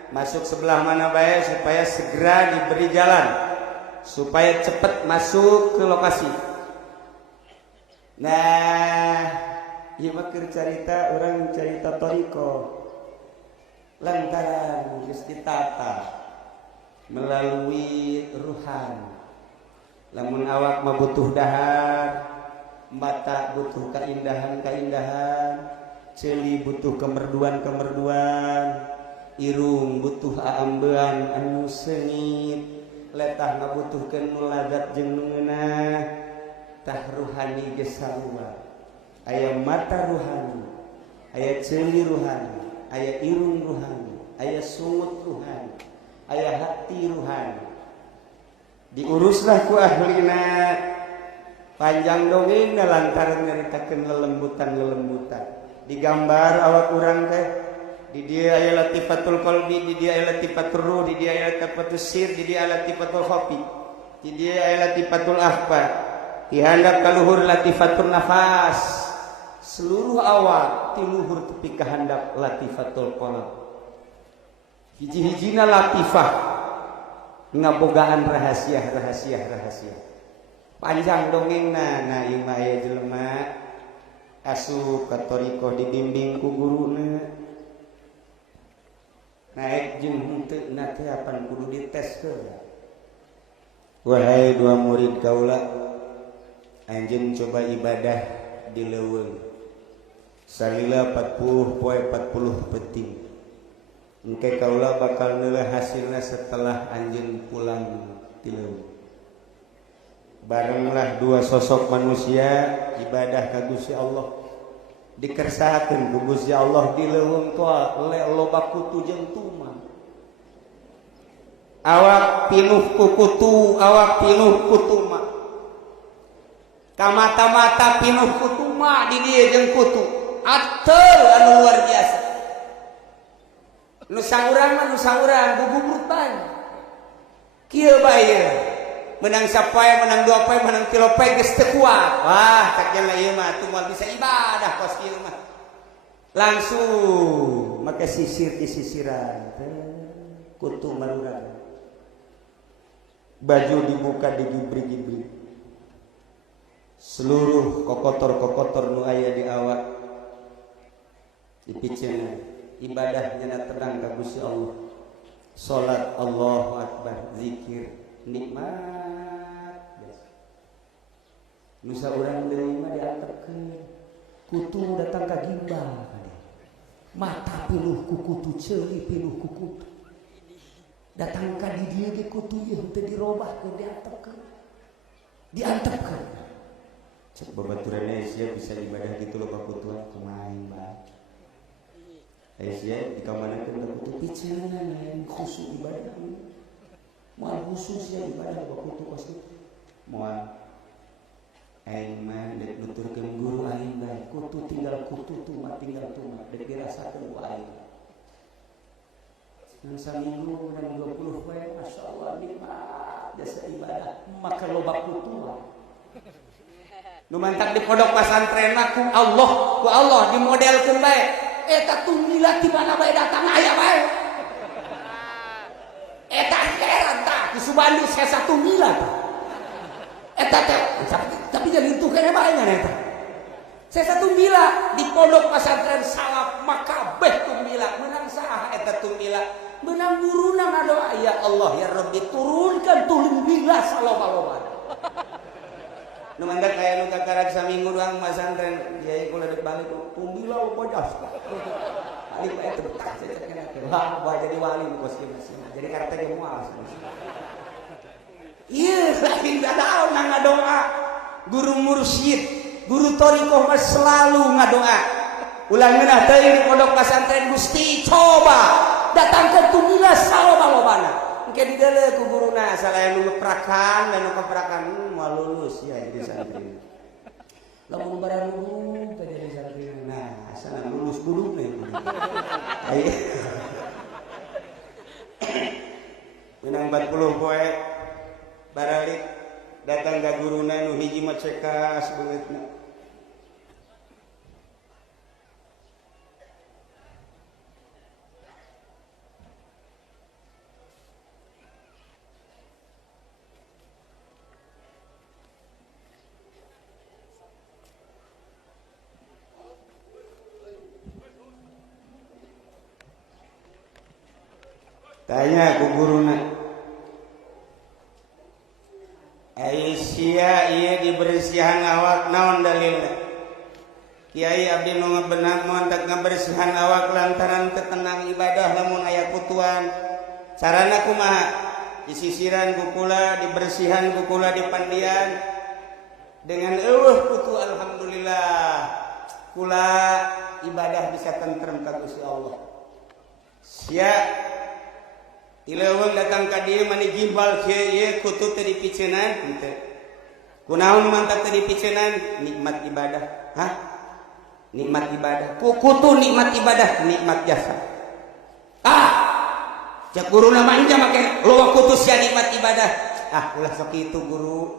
masuk sebelah mana bae supaya segera diberi jalan, supaya cepat masuk ke lokasi. Nah, ieu mah keur carita urang carita toriko. Lantaran geus ditata melalui ruhan. Lamun awak mah butuh dahar, mata butuh keindahan-keindahan, ceuli butuh kemerduan-kemerduan, irung butuh aambean anu seungit, letah ngabutuhkeun nu lagat jeung nu ngeunah. Tah ruhani geus sarua. Aya mata ruhani, aya ceuli ruhani, aya irung ruhani, aya sungut ruhani, aya hati ruhani. Diuruslah ku ahlina. Panjang dongengna lantaran nyaritakeun lelembutan-lelembutan. Digambar awak urang teh. Di dia aya latifatul qalbi, di dia aya latifatul ruh, di dia aya latifatul sir, di dia aya latifatul khafi, di dia aya latifatul akhbar. Di handap kaluhur latifatul nafas. Seluruh awak ti luhur tepi ka handap latifatul qalb. Hiji-hijina latifah ngabogaan rahasia. Panjang dongengna. Nah ieu mah aya jelema asup ka toriko dibimbing ku guruna. Naik jeung henteu na teh apan kudu dites heula. Wahai dua murid kaula, anjeun coba ibadah di leuweung. Salila 40 poe 40 penting. Engke kaula bakal neulah hasilna setelah anjeun pulang ti leuweung. Barenglah dua sosok manusia ibadah ka Gusti Allah. Dikersakeun ku Gusti Allah di leuweung toa loba kutu jeung tuman. Awak pinuh ku kutu, awak pinuh ku tuman. Kamata-mata pinuh ku tuman di dieu jeung kutu. Ateul anu luar biasa. Nu saurang gugubrut bae. Kieu bae. Menang sapoe, menang 2 poe, menang 3 poe geus teu kuat. Wah, sakjana ieu mah teu moal bisa ibadah kos ieu mah. Langsung make sisir di sisiran. Kutu marurang. Baju dibuka digibri-gibri. Seluruh kokotor-kokotor nu aya di awak dipiceuna. Ibadah nyana tenang ka Gusti Allah. Salat Allahu Akbar, zikir, nikmat. Nusa urang deui mah diantepkeun. Kutu datang ka gimbal. Mata pinuh ku kutu, ceuli pinuh ku kutu. Datang ka di dieu ge kutu ieu teu dirobahkeun, diantepkeun. Cek babaturanna sia bisa ibadah gitu loh ka kutuan kumaha bae. Sia dikamanakeun ka kutu piceuna lain khusyuk ibadah. Moal khusyuk sia ibadah ka kutu pasti. Moal aing mah dek nuturkeun guru aing bae, kutu tinggal kutu tuh tinggal tuh dek dirasakeun ku aing. Dan saminggu dan 20 poe masyaallah nikmat jasa ibadah maka loba kutu. Nu mantak di pondok pesantren ku Allah dimodelkeun bae. Eta tunggilat di mana bae datang aya bae. Eta heran tah di Subandi saya satu milat. Eta teh tapi jadi itu kene bae nya eta. Saya satu mila di pondok pesantren salaf maka beh tu mila menang saha eta tu mila benang guruna ngadoa ya Allah ya Rabbi turunkan tulung bila saloba-loba. Nu mandak aya nu kakarak saminggu doang masantren kiai kula dek balik tumbila loba jas. Ali bae tebetak cek wah jadi wali bos kieu jadi RT ge moal. Ieu lain dadaon ngadoa. Guru mursyid, guru thariqah mah selalu ngadoa. Ulang ngeunah teuing di pondok pesantren Gusti coba datangkan tumila saloba-lobana. Engke dideuleu ku guruna salaya nu ngeprakan dan nu keperakan moal lulus ya jadi santri. Lamun barang guru teh jadi santri. Nah, asal lulus dulu nih. Ayo. Menang 40 poe baralik datang ka guruna nu hiji mah cekas beungeutna. Tanya ku guruna. Aisyah ieu dibersihan awak naon dalilna? Kiai abdi nu ngabeunang moal tak ngabersihan awak lantaran teu tenang ibadah lamun aya kutuan. Carana kumaha? Disisiran ku kula, dibersihan ku kula di pandian dengan eueuh kutu alhamdulillah. Kula ibadah bisa tentrem ka Gusti Allah. Sia Ileuweung datang ka dieu mani gimbal kieu ieu kutu teu dipiceunan henteu. Kunaon mantap teu dipiceunan? Nikmat ibadah. Hah? Nikmat ibadah. Kutu nikmat ibadah, nikmat jasa. Cek guruna manja make loba kutu sia nikmat ibadah. Ulah sok kitu guru.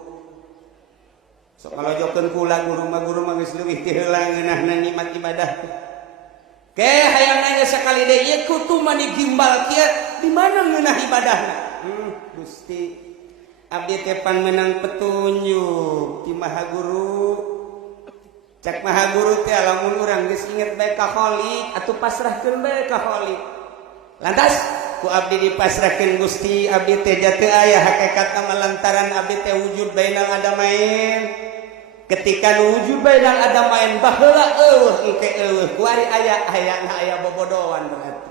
Sok ngalojokeun kula guru mah geus leuwih ti heula ngeunahna nikmat ibadah. Ke hayang nanya sekali deh ieu kutu mani gimbal kieu di mana ngeunah ibadahna? Gusti abdi teh pan menang petunjuk ti Maha Guru. Cak Maha Guru teh lamun urang geus inget bae ka Khaliq atuh pasrahkeun bae ka Khaliq. Lantas ku abdi dipasrahkeun Gusti abdi teh teu aya hakikatna lantaran abdi teh wujud bainal adamain. Ketika wujud bainal adamain baheula eueuh engke eueuh kuari aya bobodohan berarti.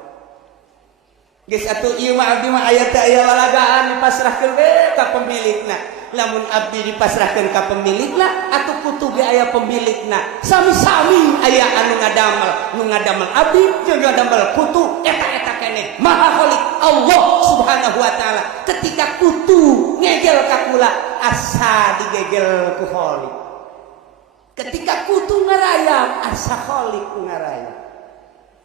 Geus atuh ieu mah abdi mah aya teh aya lalagaan dipasrahkeun we ka pemilikna. Lamun abdi dipasrahkeun ka pemilikna atuh kutu ge aya pemilikna. Sami-sami aya anu ngadamel abdi jeung ngadamel kutu eta keneh Maha Khaliq Allah Subhanahu wa taala. Ketika kutu ngegel ka kula asa digegel ku Khaliq. Ketika kutu ngarayam asa Khaliq ngarayam.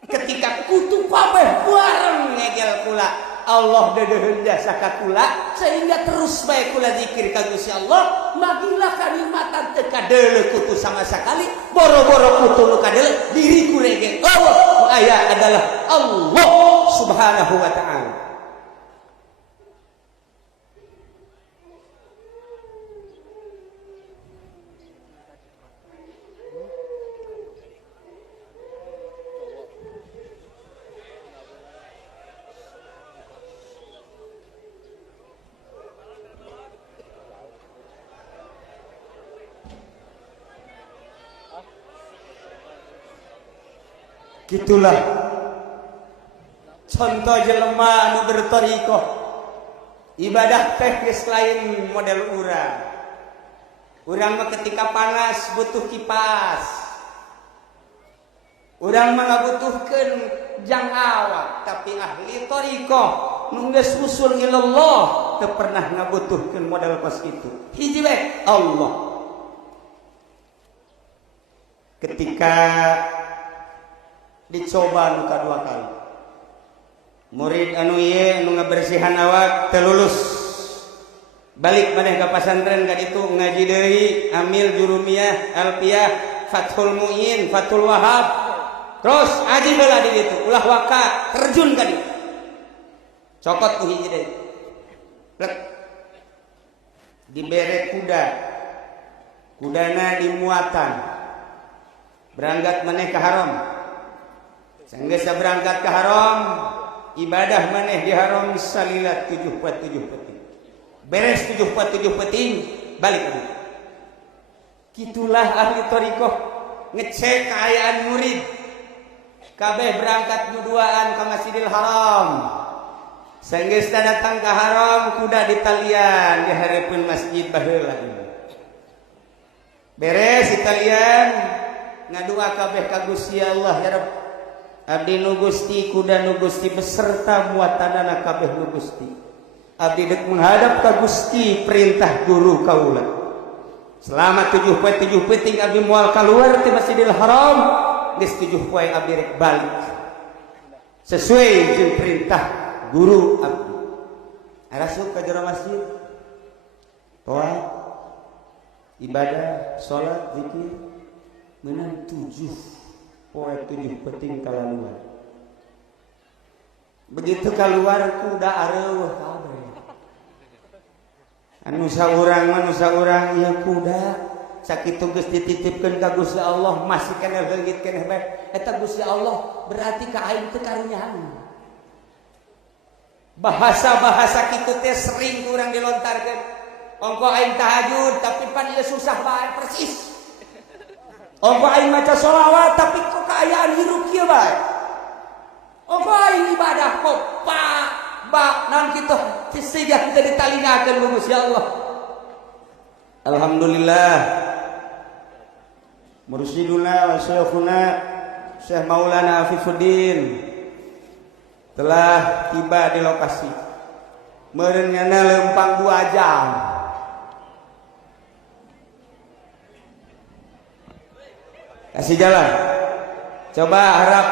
Ketika kutu kabeh bareng ngegel kula Allah deudeuheun jasa ka kula sehingga terus bae kula zikir ka Gusti Allah magilah kanikmatan teu kadeuleu kutu sama sakali boro-boro kutu nu kadeuleu diri ku rege Allah aya adalah Allah Subhanahu wa taala. Gitulah contoh jelema anu berthariqah ibadah teh geus lain model urang. Urang mah ketika panas butuh kipas. Urang mah ngabutuhkeun jang awak, tapi ahli thariqah nu geus usul ilallah teu pernah ngabutuhkeun model kos kitu. Hiji we Allah. Ketika dicoba nu kadua kali murid anu ieu anu ngabersihan awak teu lulus balik maneh ka pasantren ka ditu ngaji deui amil jurumiyah alfiyah fathul muin fathul wahab terus aji heula di ditu ulah waka terjun ka ditu cokot ku hiji deui lek dibere kudana dimuatan berangkat maneh ka haram. Sanggeus berangkat ke haram ibadah maneh di haram salilat 7 peting. Beres 7 peting balik lagi. Kitulah ahli thariqah ngecek keayaan murid. Kabeh berangkat duduaan ke Masjidil Haram. Sanggeus datang ke haram kuda di talian di hareupeun masjid baheula ieu. Beres di talian ngadua kabeh ka Gusti Allah, ya Rabb. Abdi nu Gusti kuda nu Gusti beserta muatanana kabeh nu Gusti. Abdi dek menghadap ka Gusti perintah guru kaula. Selama 7 peting abdi moal kaluar ti Masjidil Haram, geus 7 poe abdi rek balik. Sesuai jeung perintah guru abdi. Arasuk ka jero masjid. Toat, ibadah, salat, zikir, meunang 7 poe 7 peting kalaluar. Begitu keluar kuda areueuh kabeh. Anu saurang ieu kuda sakitu geus dititipkeun ka Gusti Allah masih keneh leungit keneh bae. Eta Gusti Allah berarti ka aing teu karuniaan. Bahasa-bahasa kitu teh sering kurang dilontarkeun. Ongko aing tahajud tapi pan ieu susah bae persis. Ongko aing maca sholawat tapi kok kaayaan hirup kieu bae. Ongko aing ibadah kok nan kita sehingga kita ditalingakan ku Gusti Allah. Alhamdulillah mursyiduna wa syekhuna Syekh Maulana Afifuddin telah tiba di lokasi. Meureun ngana leumpang 2 jam. Kasih jalan. Coba harap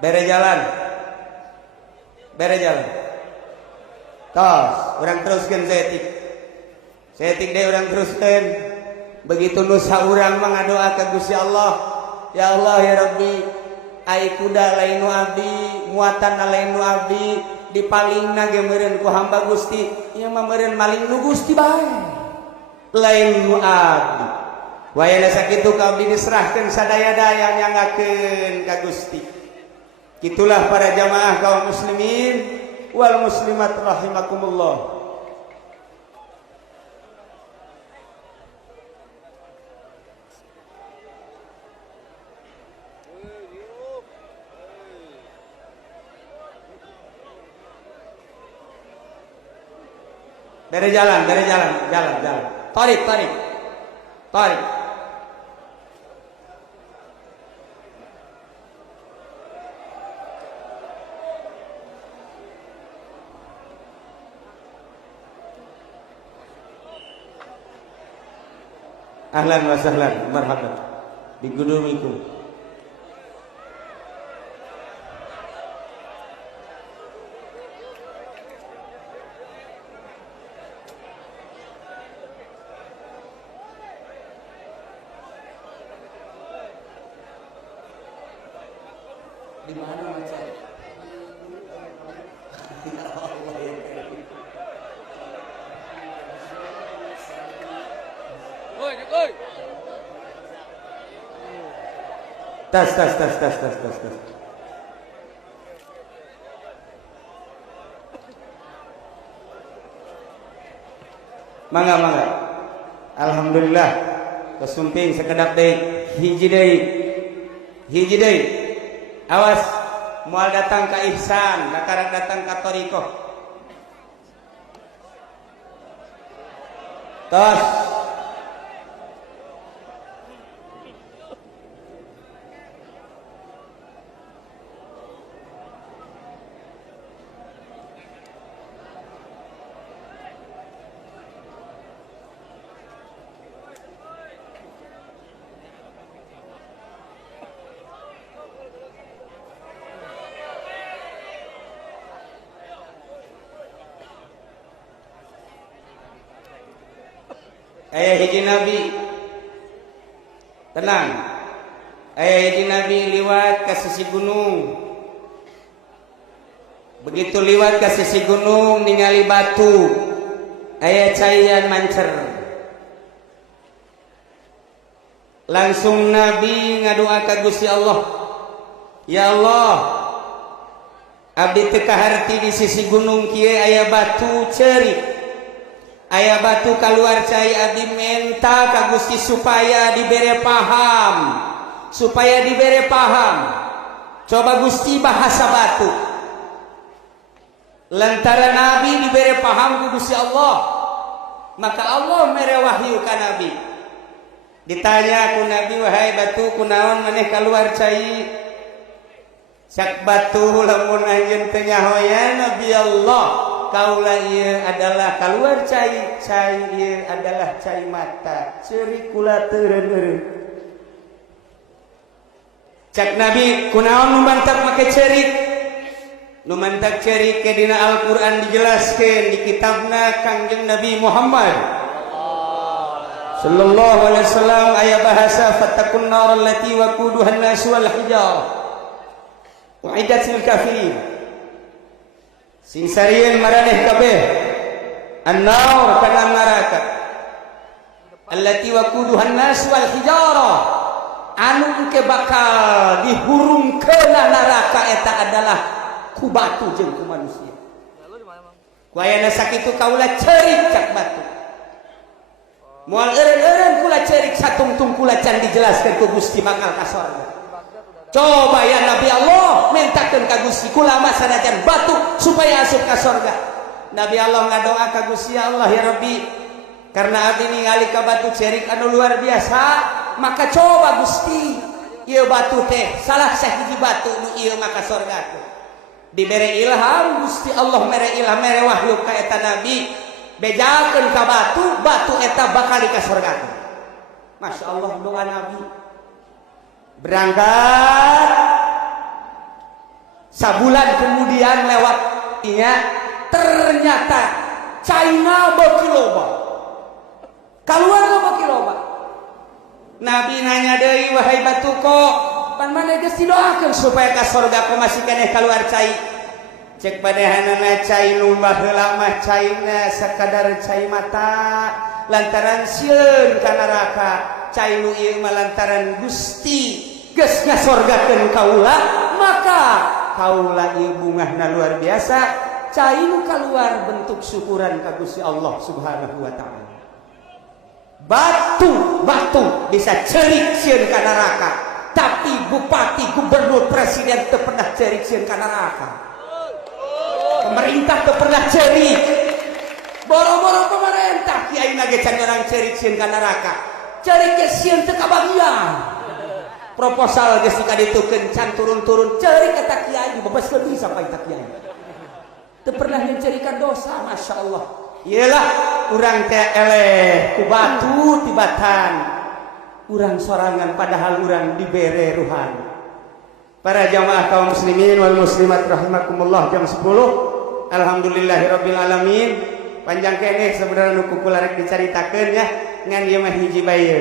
bere jalan. Tos, orang teruskan setik deh orang teruskan. Begitu nusa orang mengadoa ke Gusti Allah, ya Allah ya Rabbi, ai kuda lain nu abdi, muatan lain nu abdi, dipalingna ge meureun ku hamba Gusti, ieu mah meureun maling nu Gusti bae. Lain nu abdi. Wayana sakitu ka abdi diserahkeun sadaya-daya nyangakeun ka Gusti. Itulah para jamaah kaum muslimin wal muslimat rahimakumullah. Dari jalan. Tarik. Ahlan wa sahlan, marhaban. Bigudumikum. Di mana macam? Ya Allah ya Karim. Oi. Tas. Mangga. Alhamdulillah. Kesumping sekedap deui, hiji deui. Awas moal datang ka ihsan, kakarek datang ka thariqah. Tos. Ayah hiji Nabi tenang. Ayah hiji Nabi liwat ke sisi gunung. Begitu liwat ke sisi gunung ningali batu. Ayah cairan mancer. Langsung Nabi ngadoa ka Gusti Allah. Ya Allah, Abdi teu kaharti di sisi gunung kieu aya batu ceurik. Aya batu kaluar cai abdi menta ka Gusti supaya dibere paham. Supaya dibere paham. Coba Gusti bahasa batu. Lantaran Nabi dibere paham ku Gusti Allah. Maka Allah mere wahyu ka Nabi. Ditanya ku Nabi, wahai batu kunaon maneh kaluar cai? Sak batu lamun anjeun teu nyahoyan Nabi Allah, kaula ieu adalah kaluar cai ieu adalah cai mata, ceurik kula teu eureun. Cak Nabi kunaon nu mantap make ceurik? Nu mantap ceurik ke dina Al-Qur'an dijelaskeun di kitabna Kangjeng Nabi Muhammad sallallahu alaihi wasallam aya bahasa fattaqun nar allati waquduhan nas wal hijar. Uiddat lil kafirin. Sing sarieun maraneh kabeh. An-nar kana neraka. Allati waquduhan nas wal hijara. Anu engke bakal dihurungkeun neraka eta adalah ku batu jeung ku manusia. Ku aya sakitu kaula ceurik cak batu. Moal eureun-eureun kula ceurik satungtung kula can dijelaskeun ku Gusti bakal ka sorga. Coba ya Nabi Allah mintakeun ka Gusti kula mah sanajan batu supaya asup ka sorga. Nabi Allah ngadoa ka Gusti, ya Allah ya Rabbi, karena abdi ningali ka batu cerik anu luar biasa, maka coba Gusti ieu batu teh salah sahiji batu nu ieu maka sorga. Dibere ilham Gusti Allah mere ilham mere wahyu ka eta Nabi, bejakeun ka batu, batu eta bakal di ka sorga. Masya Allah doa Nabi. Berangkat sabulan kemudian lewatnya ternyata China beki loba keluar beki loba. Nabi nanya deui, wahai batu kok pan maneh geus didoakeun supaya ka sorga kok masih keneh keluar cai? Cek padehanana cai nu baheula mah caina sakadar cai mata lantaran sieun ka neraka. Cai nu ieu mah lantaran Gusti geus ngasorgakeun kaula, maka kaula ieu bungahna luar biasa. Cai nu kaluar bentuk syukuran ka Gusti Allah Subhanahu wa taala. Batu bisa ceurik sieun ka neraka, tapi bupati, gubernur, presiden teu pernah ceurik sieun ka neraka. Pemerintah teu pernah ceurik. Boro-boro pemerintah kiaina ge can urang ceurik sieun ka neraka. Ceurik ge sieun teu kabagian. Proposal geus dikaditukeun can turun-turun ceurik eta kiai bebaskeun bisa ka eta kiai. Teu pernah mencerikan dosa, Masya Allah. Iyalah urang teh eleh ku batu tibatan. Urang sorangan padahal urang dibere ruhan. Para jamaah kaum muslimin wal muslimat rahimakumullah, jam 10. Alhamdulillahirabbil alamin. Panjang keneh sebenarnya nu kukula rek dicaritakeun ya ngan ieu mah hiji bae.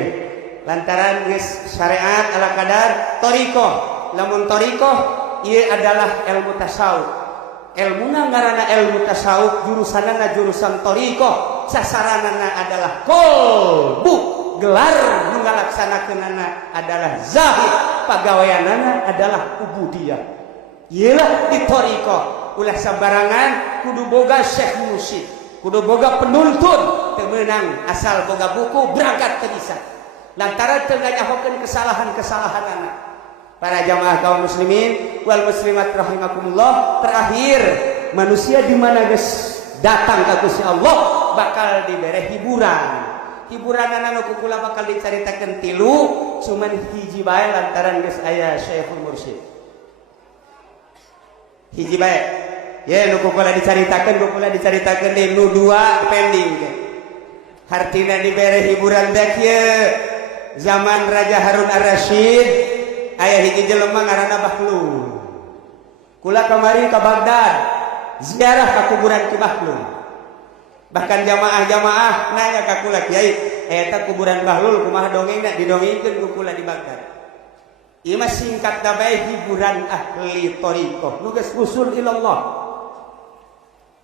Lantaran geus syariat ala kadar thariqah. Lamun thariqah ieu adalah ilmu tasawuf. Ilmuna ngaranna ilmu tasawuf, jurusanana jurusan thariqah, sasaranana adalah qalbu, gelar nu ngalaksanakeunana adalah zahid, pagaweanana adalah ubudiyah. Ieulah di thariqah. Ulah sabarangan kudu boga syekh mursyid, kudu boga penuntun, teu meunang asal boga buku berangkat teu bisa. Lantaran teu nganyahokeun kesalahan-kesalahanana. Para jamaah kaum muslimin wal muslimat rahimakumullah, terakhir manusia di mana geus datang ka Gusti Allah bakal dibere hiburan. Hiburanana nu kukula bakal dicaritakeun tilu, cuman hiji bae lantaran geus aya Syekhul Mursyid. Hiji bae. Ye nu kukula dicaritakeun deui nu dua pending. Hartina dibere hiburan dak ye. Zaman Raja Harun Ar-Rasyid aya hiji jelema ngaranna Bahlul. Kula kamari ka Baghdad ziarah ka kuburan Ki Bahlul. Bahkan jamaah-jamaah nanya ka kula, Kiai, eta kuburan Bahlul kumaha dongengna? Didongengkeun ku kula di Baghdad. Ieu mah singkat bae hiburan ahli thariqah nu geus usul ilallah.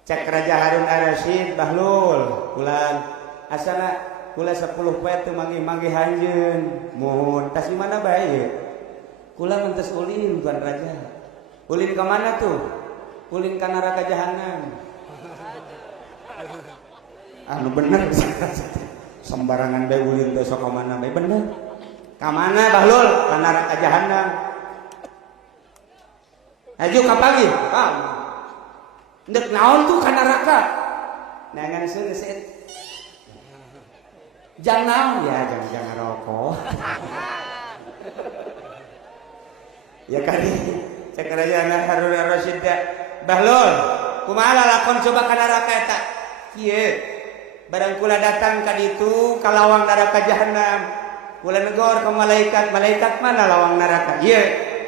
Cek Raja Harun Ar-Rasyid, Bahlul, kulan asana kula 10 poe teu manggih-manggih hanjeun. Mohon tas di mana bae? Kula mentes ulin Tuan Raja. Ulin ke mana tuh? ulin ka neraka jahanam. Anu bener sembarangan bae ulin teh sok ka mana bae bener. Ka mana Bahlul? Ka neraka jahanam. Aju ka pagi? Ndek naon tuh ka neraka? Nangan seueut. Jangan ya, jangan rokok. Ya kali cek aja anak Harun Ar-Rasyid Bahlul kumaha lakon coba ka neraka eta kieu barang kula datang ka ditu ka lawang neraka jahanam kula negor ka malaikat mana lawang neraka ieu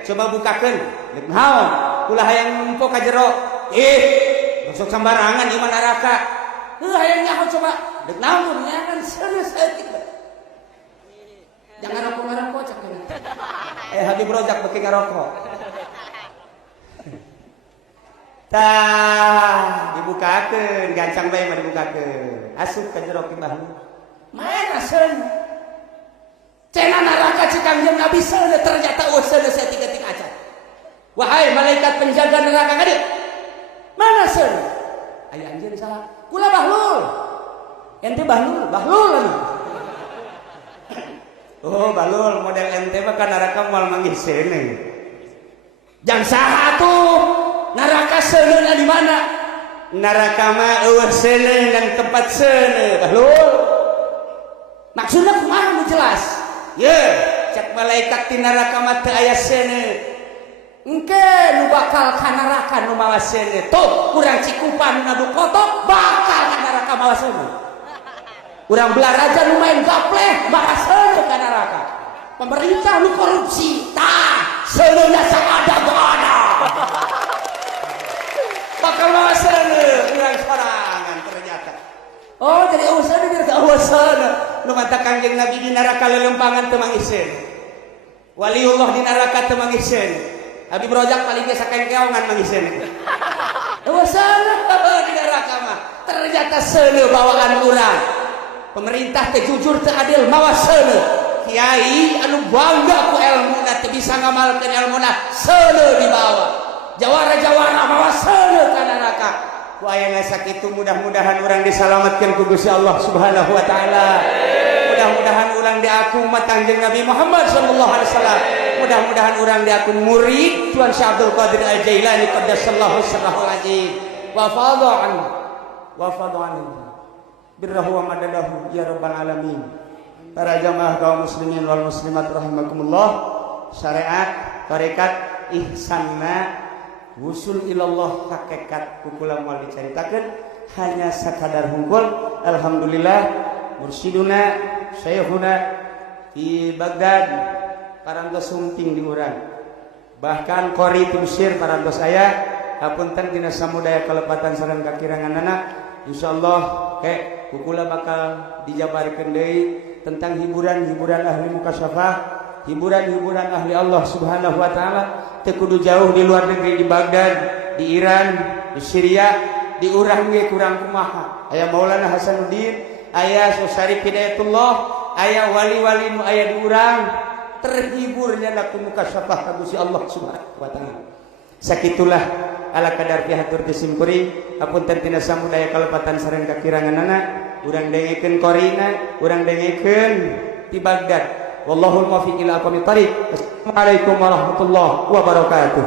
coba bukakeun deuk naon kula hayang nempo ka jero masuk sembarangan ieu neraka hayang nyaho coba deuk naon tuh nyakan saeutik jangan rokok cek Habib Rojak beki ngarokok. Tah dibukakeun, gancang bae mah dibukakeun. Asup ka jero ki Bahlul. Mana seun? Cenah neraka cikang jeung Nabi seun ternyata seun saeutik-eutik acan. Wahai malaikat penjaga neraka ka dieu. Mana seun? Aya anjeun salah. Kula Bahlul. Ente Bahlul. Oh Bahlul model ente mah ka neraka moal manggih seuneu. Jang saha atuh? Neraka seuneuna di mana? Neraka mah eueuh seuneu dan tempat seuneu Bahlul. Maksudna kumaha nu jelas? Ye, cek malaikat di neraka mah teu aya seuneu. Engke nu bakal ka neraka nu mawa seuneu. Tuh, urang Cikupa nu nadu kotok bakal ka neraka mawa seuneu. Urang Belaraja nu main gapleh bahasana ka neraka. Pemerintah nu korupsi, tah seuneunya sagada-gada. Bakal mawa seuneu urang sorangan ternyata. Oh, jadi usaha biar ka usaha. Nu mata Kangjeng Nabi di neraka lelempangan teu mangiseun. Waliullah di neraka teu mangiseun. Habib Rojak paling biasa kengkeongan mangiseun. Usaha di neraka mah ternyata seuneu bawaan urang. Pemerintah teh jujur teu adil mawa seuneu. Kiai anu bangga ku elmuna teu bisa ngamalkeun elmuna seuneu dibawa. Jawara-jawara mawa seuneu ka neraka. Ku aya sakitu mudah-mudahan urang disalametkeun ku Gusti Allah Subhanahu wa taala. Mudah-mudahan urang diaku umat Kangjeng Nabi Muhammad sallallahu alaihi wasallam. Mudah-mudahan urang diaku murid Tuan Syekh Abdul Qadir Al-Jailani qaddasallahu sirrahul azim. Wa fadha anhu. Birrahu wa madadahu ya rabbal alamin. Para jamaah kaum muslimin wal muslimat rahimakumullah. Syariat tarekat ihsanna wusul ilallah hakikat kukula moal dicaritakeun hanya sakadar hungkul. Alhamdulillah mursyiduna syekhuna di Baghdad parantos sumping di urang. Bahkan qori tumsir parantos aya hapunten dina samudaya kalepatan sareng kakiranganana insyaallah kukula bakal dijabarkeun deui tentang hiburan-hiburan ahli mukasyafah, hiburan-hiburan ahli Allah Subhanahu wa taala teu kudu jauh di luar negeri di Baghdad, di Iran, di Syria, di urang ge kurang kumaha. Aya Maulana Hasanuddin, aya Syarif Hidayatullah, aya wali-wali nu aya di urang terhibur nya ku mukasyafah ka Gusti Allah Subhanahu wa taala. Sakitulah ala kadar pihatur disimpuri hapunten tina samudaya kalepatan sareng kakiranganana urang dengekeun korina urang dengekeun ti Baghdad wallahul muwaffiq ila aqwamit thariq. Assalamualaikum warahmatullahi wabarakatuh.